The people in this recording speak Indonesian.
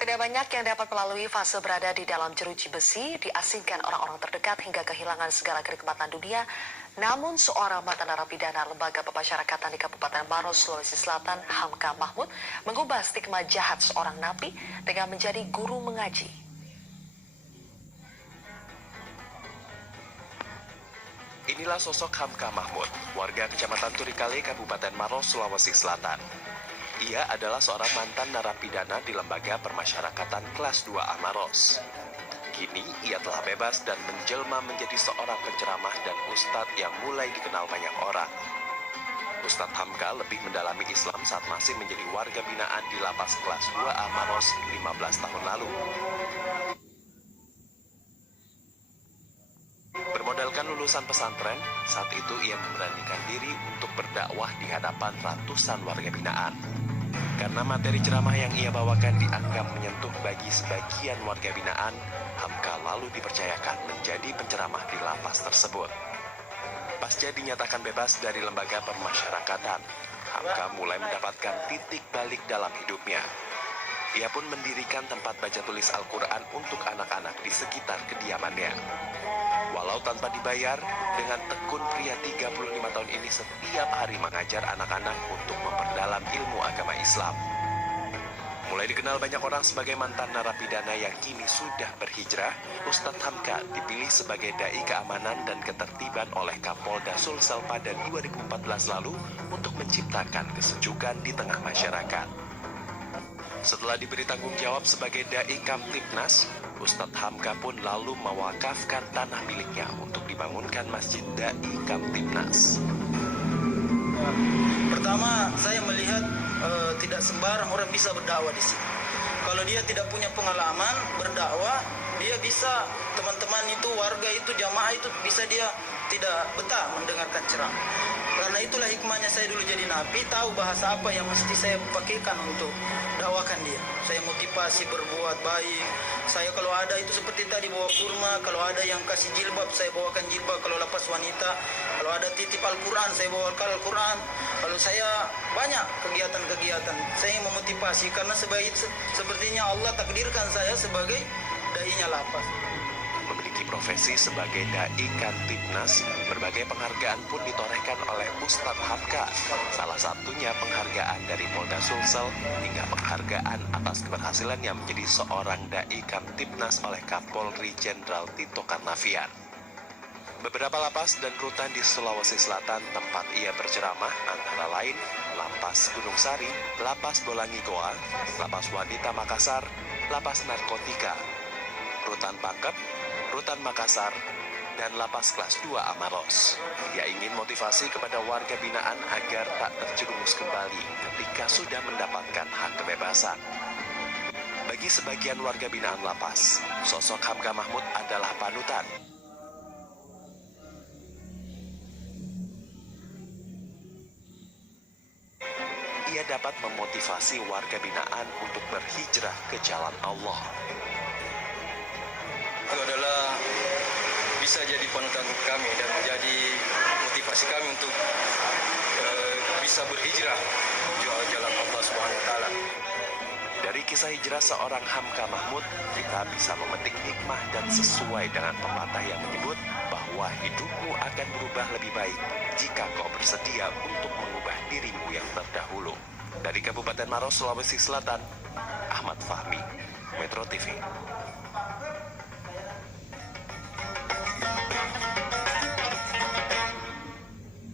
Tidak banyak yang dapat melalui fase berada di dalam jeruji besi, diasingkan orang-orang terdekat hingga kehilangan segala kenikmatan dunia. Namun seorang mantan narapidana Lembaga Pemasyarakatan di Kabupaten Maros, Sulawesi Selatan, Hamka Mahmud, mengubah stigma jahat seorang napi dengan menjadi guru mengaji. Inilah sosok Hamka Mahmud, warga Kecamatan Turikale, Kabupaten Maros, Sulawesi Selatan. Ia adalah seorang mantan narapidana di Lembaga Permasyarakatan Kelas 2A Maros. Kini ia telah bebas dan menjelma menjadi seorang penceramah dan ustadz yang mulai dikenal banyak orang. Ustadz Hamka lebih mendalami Islam saat masih menjadi warga binaan di Lapas Kelas 2A Maros 15 tahun lalu. Bermodalkan lulusan pesantren, saat itu ia memberanikan diri untuk berdakwah di hadapan ratusan warga binaan. Karena materi ceramah yang ia bawakan dianggap menyentuh bagi sebagian warga binaan, Hamka lalu dipercayakan menjadi penceramah di lapas tersebut. Pasca dinyatakan bebas dari Lembaga Permasyarakatan, Hamka mulai mendapatkan titik balik dalam hidupnya. Ia pun mendirikan tempat baca tulis Al-Quran untuk anak-anak di sekitar kediamannya. Walau tanpa dibayar, dengan tekun pria 35 tahun ini setiap hari mengajar anak-anak untuk memperdalam ilmu agama Islam. Mulai dikenal banyak orang sebagai mantan narapidana yang kini sudah berhijrah, Ustadz Hamka dipilih sebagai Dai Keamanan dan Ketertiban oleh Kapolda Sulsel pada 2014 lalu untuk menciptakan kesejukan di tengah masyarakat. Setelah diberi tanggung jawab sebagai Dai Kamtibnas, Ustadz Hamka pun lalu mewakafkan tanah miliknya untuk dibangunkan Masjid Dai Kamtibnas. Pertama, saya melihat tidak sembarang orang bisa berdakwah di sini. Kalau dia tidak punya pengalaman berdakwah, dia bisa, teman-teman itu, warga itu, jamaah itu, bisa dia tidak betah mendengarkan ceramah. Karena itulah hikmahnya saya dulu jadi napi, tahu bahasa apa yang mesti saya pakaikan untuk dakwakan dia. Saya motivasi berbuat baik. Saya kalau ada itu seperti tadi bawa kurma, kalau ada yang kasih jilbab, saya bawakan jilbab. Kalau lapas wanita, kalau ada titip Al-Quran, saya bawakan Al-Quran. Kalau saya banyak kegiatan-kegiatan, saya memotivasi karena sepertinya Allah takdirkan saya sebagai dai-nya lapas. Memiliki profesi sebagai Dai Kamtibnas, berbagai penghargaan pun ditorehkan oleh Ustadz Hamka. Salah satunya penghargaan dari Polda Sulsel hingga penghargaan atas keberhasilannya menjadi seorang Dai Kamtibnas oleh Kapolri Jenderal Tito Karnavian. Beberapa lapas dan rutan di Sulawesi Selatan tempat ia berceramah antara lain Lapas Gunung Sari, Lapas Bolangi Goa, Lapas Wanita Makassar, Lapas Narkotika, Rutan Pangkep, Rutan Makassar, dan Lapas Kelas 2A Maros. Ia ingin motivasi kepada warga binaan agar tak terjerumus kembali ketika sudah mendapatkan hak kebebasan. Bagi sebagian warga binaan lapas, sosok Hamka Mahmud adalah panutan. Ia dapat memotivasi warga binaan untuk berhijrah ke jalan Allah. Itu adalah bisa jadi panutan kami dan menjadi motivasi kami untuk bisa berhijrah ke jalan Allah SWT. Dari kisah hijrah seorang Hamka Mahmud, kita bisa memetik hikmah dan sesuai dengan pepatah yang menyebut bahwa hidupmu akan berubah lebih baik jika kau bersedia untuk mengubah dirimu yang terdahulu. Dari Kabupaten Maros, Sulawesi Selatan, Ahmad Fahmi, Metro TV.